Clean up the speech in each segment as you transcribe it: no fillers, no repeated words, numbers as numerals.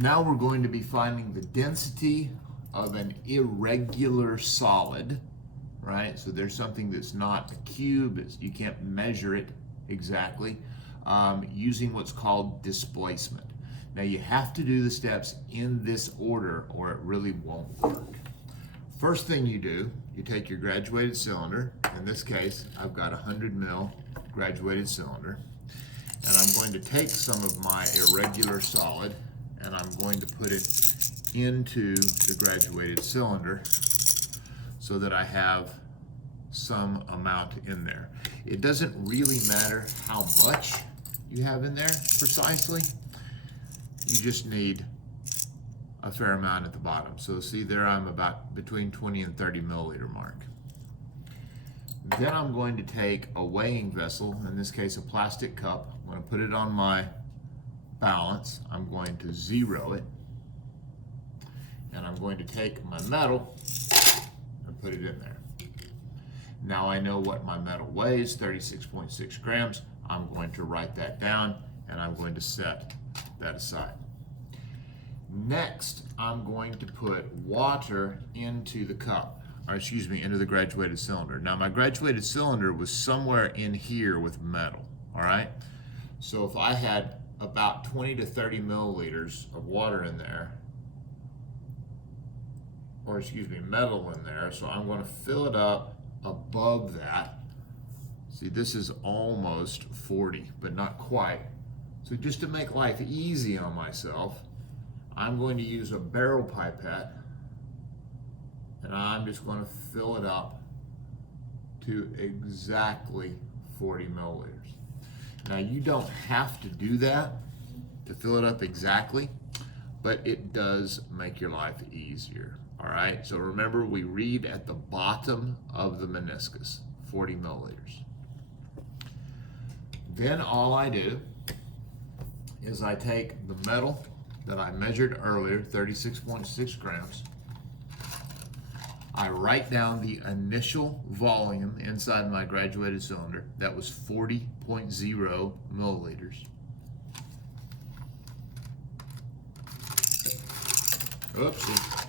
Now we're going to be finding the density of an irregular solid, right? So there's something that's not a cube, you can't measure it exactly, using what's called displacement. Now you have to do the steps in this order or it really won't work. First thing you do, you take your graduated cylinder. In this case, I've got a 100 mil graduated cylinder, and I'm going to take some of my irregular solid and I'm going to put it into the graduated cylinder so that I have some amount in there. It doesn't really matter how much you have in there precisely. You just need a fair amount at the bottom. So see there, I'm about between 20 and 30 milliliter mark. Then I'm going to take a weighing vessel, in this case a plastic cup. I'm going to put it on my balance. I'm going to zero it. And I'm going to take my metal and put it in there. Now I know what my metal weighs, 36.6 grams. I'm going to write that down and I'm going to set that aside. Next, I'm going to put water into the cup, or excuse me, into the graduated cylinder. Now my graduated cylinder was somewhere in here with metal, all right? So if I had about 20 to 30 milliliters of water in there, or excuse me, metal in there, so I'm going to fill it up above that. See, this is almost 40, but not quite. So just to make life easy on myself, I'm going to use a barrel pipette and I'm just going to fill it up to exactly 40 milliliters. Now you don't have to do that to fill it up exactly, but it does make your life easier. All right, so remember we read at the bottom of the meniscus, 40 milliliters. Then all I do is I take the metal that I measured earlier, 36.6 grams. I write down the initial volume inside my graduated cylinder. That was 40.0 milliliters. Oopsie.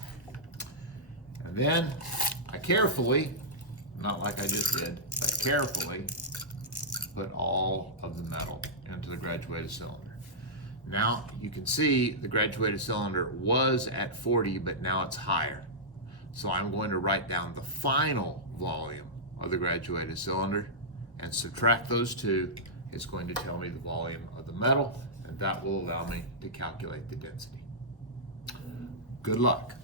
And then I carefully, not like I just did, but carefully put all of the metal into the graduated cylinder. Now you can see the graduated cylinder was at 40, but now it's higher. So I'm going to write down the final volume of the graduated cylinder and subtract those two. It's going to tell me the volume of the metal, and that will allow me to calculate the density. Good luck.